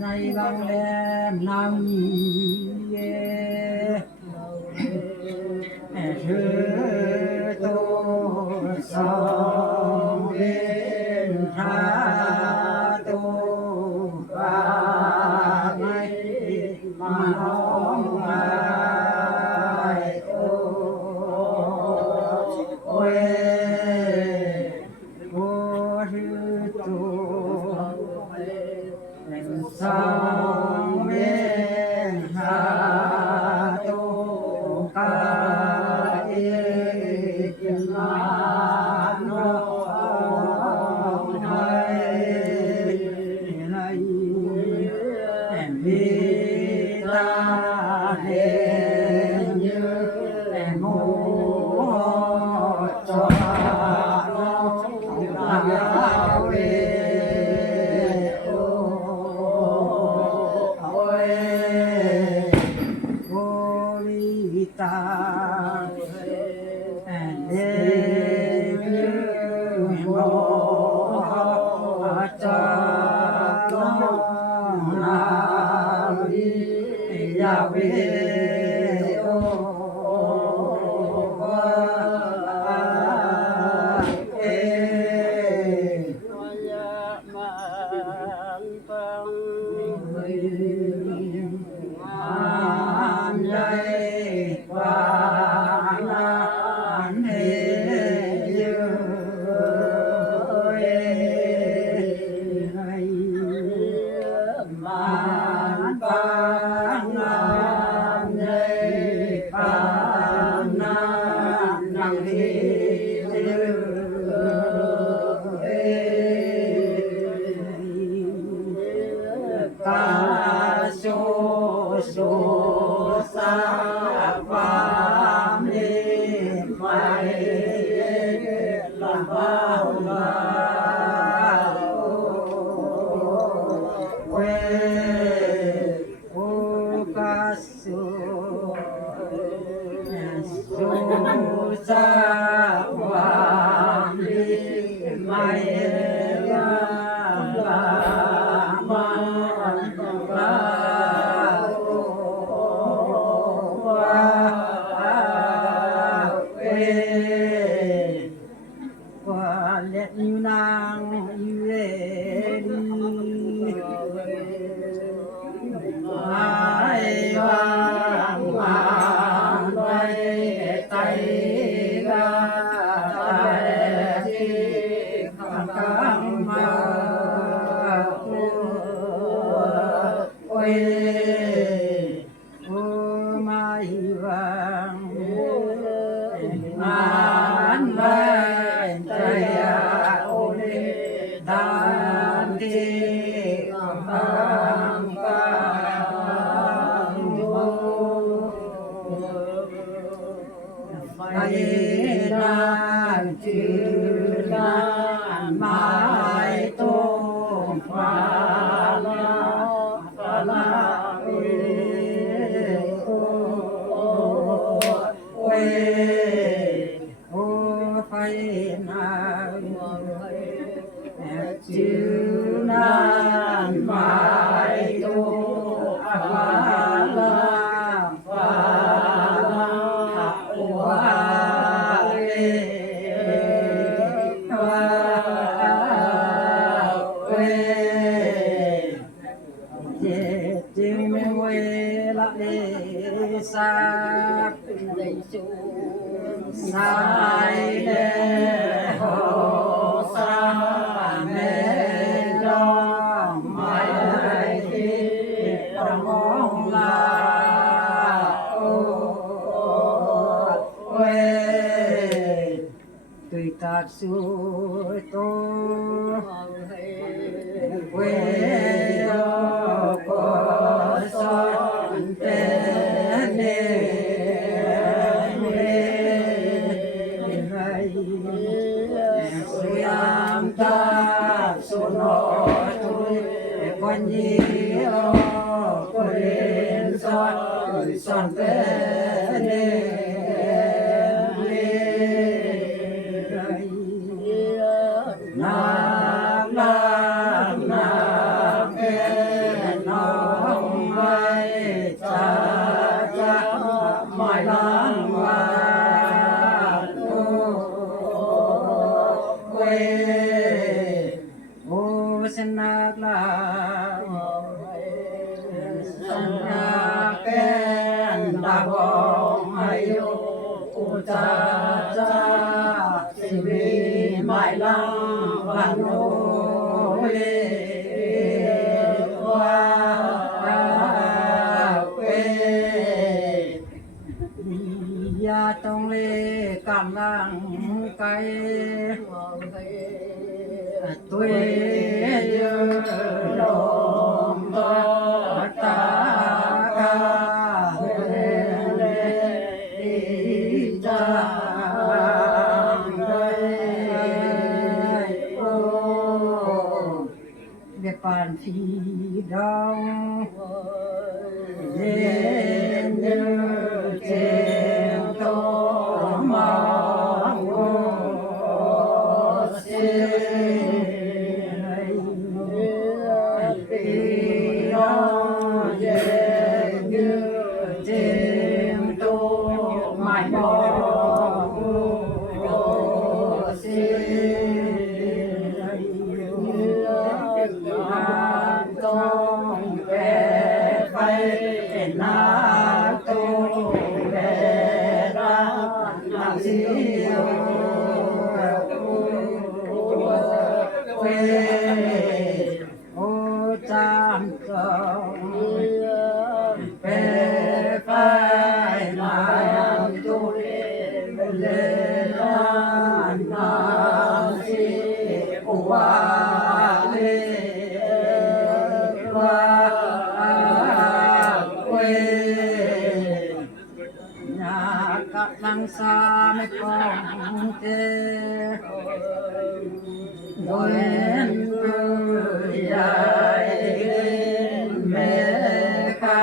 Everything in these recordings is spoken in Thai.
ในลังแลนำเยเธอตัวสองเดินทางตัวป่าไม่มาน้องมาโอ้ยโอ้คือตัวสองเดินทางตัวป่า ไฟนาจือนานหมายตัวอาลาฟาหัวเลวาเวเจจิมเวละเลสาสายเลโหสาเมจอมไม่ที่ประมงลาโอเวตุยตาสุโตเวโยโกสอนเตเนสุยามตาสุโนตุปัญญีโอปุเรนสอนเตเนนาลานาเอนน้องไม่จะไม่ล้างวาเวโอสนาลาสัญญาเป็นดาวอายุอุจาจาสิวิไม่ลังวันโนเววาเวยาตองเลกำลังไกตัวเยลมตากาเลดีจางได้โอเดปานฟีดองเย็นเยืเจมโตมาโอเซต้องแก่ไปเป็นนาตูแก่รักนาสิโอเวโอจามจงเปไปนาตูเลนาสิโอวาเลวาเวยากะลังสาไม่คงเตโดยปุยายเมฆา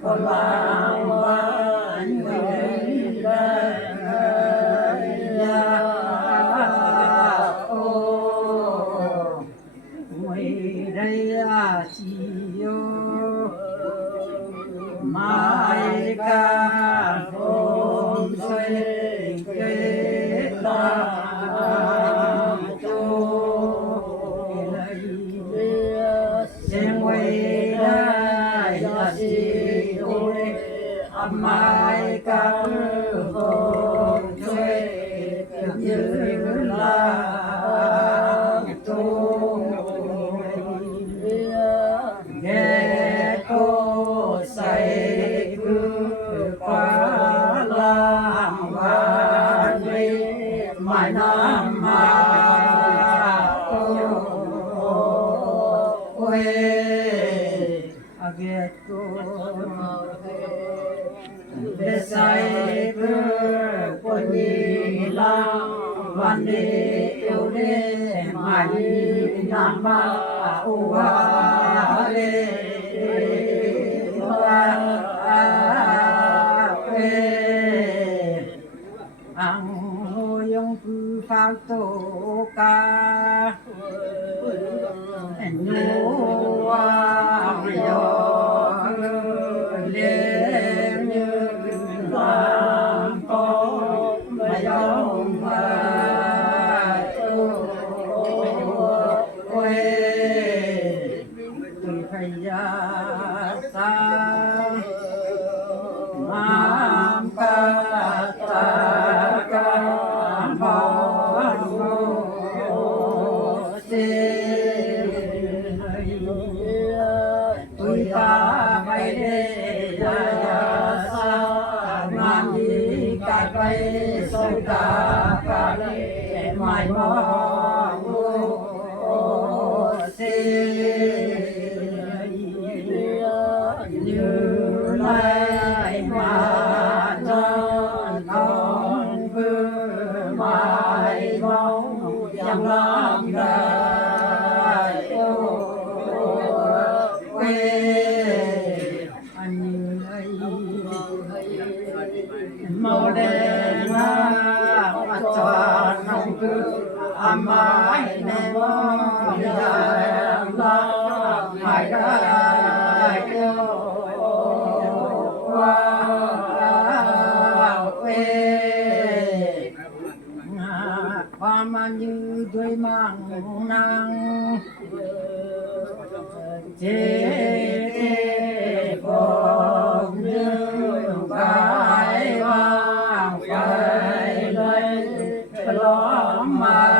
คนลางวันเวยายาโอไม่ได้อาชีโยไม่กาโอมสวยเกตาโจเสียงไว้ได้อาชีโออาไม่กาโอมสวยยืนลาโจแกโกใส่คือปาลามวานเวไม่น้ำมาโอเวอาเกโกเดใส่คือปนีลาวันเดโอเดไม่น้ำมาโอวาเลวาเวอังโยง ฟังโตกาหนูว่ายอเลี้ยงยืนความก็ไม่ยอมมาโอ้ยตุยพยาตามามกาตากาบอโมเสตุยตาไม่ได้ยายาสามาดีกาไปสุตากาเลไม่มองโอเสยืนไล่มาจนนอนเบื่อไม่มองยังลำได้โอ้เวอันยืนไล่โมเดนาอาจารย์น้องคืออามาในมองยามลาไม่ได้ว้าวเวความมันยืดด้วยมังนังเจผมยืดกายว่างไปเลยล้อมมา